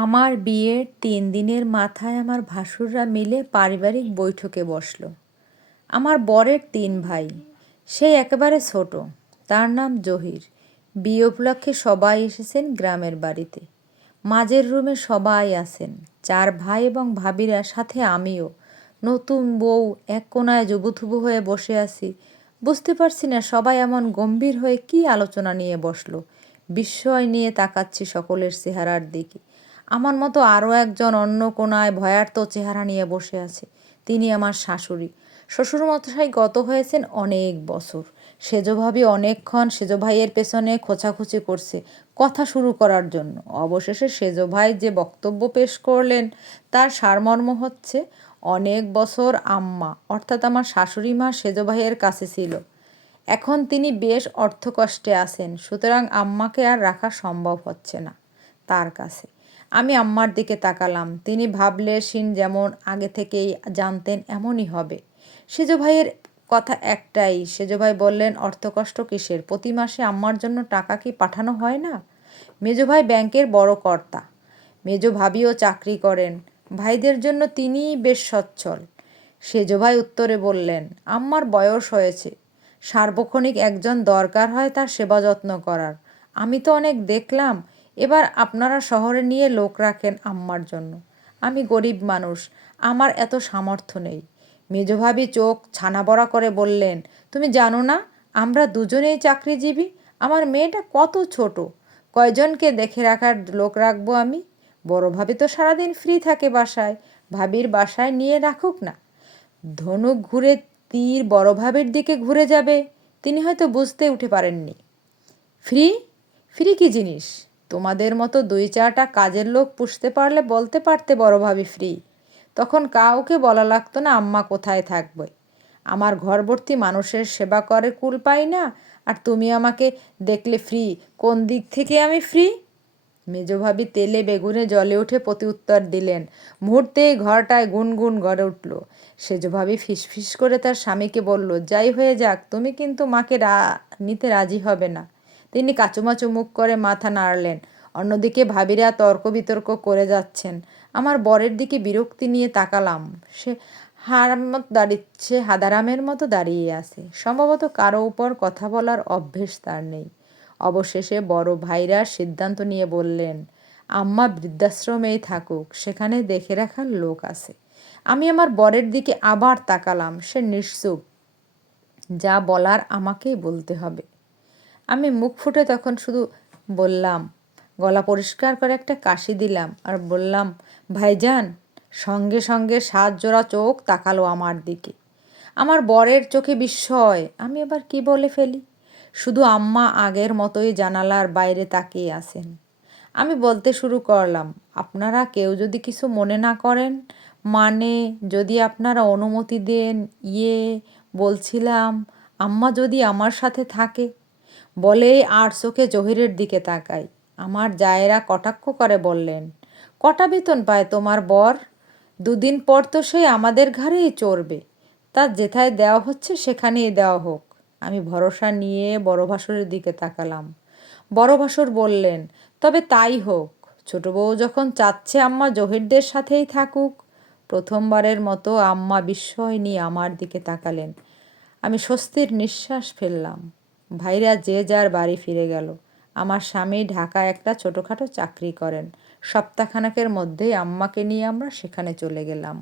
আমার বিয়ের ৩ দিনের মাথায় আমার ভাসুররা মিলে পারিবারিক বৈঠকে বসল। আমার বরের ৩ ভাই, সে একেবারে ছোট, তার নাম জহির। বিয়ে উপলক্ষে সবাই এসেছেন গ্রামের বাড়িতে। মাঝের রুমে সবাই আছেন, ৪ ভাই এবং ভাবিরা, সাথে আমিও। নতুন বউ এক কোনায় জুবুথুবু হয়ে বসে আছি। বুঝতে পারছি না সবাই এমন গম্ভীর হয়ে কী আলোচনা নিয়ে বসলো। বিস্ময় নিয়ে তাকাচ্ছি সকলের চেহারার দিকে। আমার মতো আরও একজন অন্য কোনায় ভয়ার্ত চেহারা নিয়ে বসে আছে। তিনি আমার শাশুড়ি। শ্বশুরমশাই গত হয়েছেন অনেক বছর। সেজভাবি অনেকক্ষণ সেজ ভাইয়ের পেছনে খোঁচাখুচি করছে কথা শুরু করার জন্য। অবশেষে সেজ ভাই যে বক্তব্য পেশ করলেন তার সারমর্ম হচ্ছে, অনেক বছর আম্মা অর্থাৎ আমার শাশুড়ি মা সেজ ভাইয়ের কাছে ছিল। এখন তিনি বেশ অর্থকষ্টে আছেন, সুতরাং আম্মাকে আর রাখা সম্ভব হচ্ছে না তার কাছে। আমি আম্মার দিকে তাকালাম। তিনি ভাবলেশীন, যেমন আগে থেকেই জানতেন এমনই হবে। সেজ ভাইয়ের কথা একটাই। সেজ ভাই বললেন, অর্থকষ্ট কিসের? প্রতি মাসে আম্মার জন্য টাকা কি পাঠানো হয় না? মেজ ভাই ব্যাংকের বড় কর্তা, মেজ ভাবিও চাকরি করেন। ভাইদের জন্য তিনিই বেশ সচ্ছল। সেজ ভাই উত্তরে বললেন, আম্মার বয়স হয়েছে, সার্বক্ষণিক একজন দরকার হয় তার সেবা যত্ন করার। আমি তো অনেক দেখলাম, এবার আপনারা শহরে নিয়ে লোক রাখেন আম্মার জন্য। আমি গরিব মানুষ, আমার এত সামর্থ্য নেই। মেজভাবি চোখ ছানাবড়া করে বললেন, তুমি জানো না আমরা দুজনেই চাকরিজীবী? আমার মেয়েটা কত ছোট, কয়জনকে দেখে রাখার লোক রাখবো আমি? বড় ভাবি তো সারাদিন ফ্রি থাকে বাসায়, ভাবির বাসায় নিয়ে রাখুক না। ধনুক ঘুরে তীর বড় ভাবির দিকে ঘুরে যাবে। তিনি হয়তো বুঝতে উঠে পারেননি। ফ্রি? ফ্রি কী জিনিস? তোমাদের মতো ২-৪টা কাজের লোক পুষতে পারলে বলতে পারতে বড় ভাবি ফ্রি। তখন কাউকে বলা লাগতো না আম্মা কোথায় থাকবে। আমার ঘরভর্তি মানুষের সেবা করে কুল পাই না, আর তুমি আমাকে দেখলে ফ্রি? কোন দিক থেকে আমি ফ্রি? মেজভাবি তেলে বেগুনে জলে উঠে প্রতিউত্তর দিলেন। মুহূর্তেই ঘরটায় গুনগুন গড়ে উঠল। সেজভাবি ফিসফিস করে তার স্বামীকে বলল, যাই হয়ে যাক, তুমি কিন্তু মাকে নিতে রাজি হবে না। তিনি কাচুমাচু মুখ করে মাথা নাড়লেন। অন্যদিকে ভাবিরা তর্ক বিতর্ক করে যাচ্ছেন। আমার বরের দিকে বিরক্তি নিয়ে তাকালাম। সে হাদারামের মতো দাঁড়িয়ে আছে। সম্ভবত কারো উপর কথা বলার অভ্যেস তার নেই। অবশেষে বড় ভাইরা সিদ্ধান্ত নিয়ে বললেন, আম্মা বৃদ্ধাশ্রমেই থাকুক, সেখানে দেখে রাখার লোক আছে। আমি আমার বরের দিকে আবার তাকালাম। সে নিশ্চুপ। যা বলার আমাকেই বলতে হবে। আমি মুখ ফুটে তখন শুধু বললাম, গলা পরিষ্কার করে একটা কাশি দিলাম আর বললাম, ভাইজান। সঙ্গে সঙ্গে ৭ জোড়া চোখ তাকালো আমার দিকে। আমার বরের চোখে বিস্ময়। আমি আবার কি বলে ফেলি? শুধু আম্মা আগের মতোই জানালার বাইরে তাকিয়ে আছেন। আমি বলতে শুরু করলাম, আপনারা কেউ যদি কিছু মনে না করেন, মানে যদি আপনারা অনুমতি দেন, বলছিলাম আম্মা যদি আমার সাথে থাকে। বলেই আর চোখে জহিরের দিকে তাকাই। আমার জায়েরা কটাক্ষ করে বললেন, কটা বেতন পায় তোমার বর? ২ দিন পর তো সে আমাদের ঘাড়েই চড়বে। তার যেথায় দেওয়া হচ্ছে সেখানেই দেওয়া হোক। আমি ভরসা নিয়ে বড় ভাসুরের দিকে তাকালাম। বড় ভাসুর বললেন, তবে তাই হোক। ছোট বউ যখন চাচ্ছে আম্মা জহিরদের সাথেই থাকুক। প্রথমবারের মতো আম্মা বিস্ময় নিয়ে আমার দিকে তাকালেন। আমি স্বস্তির নিঃশ্বাস ফেললাম। ভাইরা যে যার বাড়ি ফিরে গেল। আমার স্বামী ঢাকায় একটা ছোটোখাটো চাকরি করেন। সপ্তাহখানেকের মধ্যেই আম্মাকে নিয়ে আমরা সেখানে চলে গেলাম।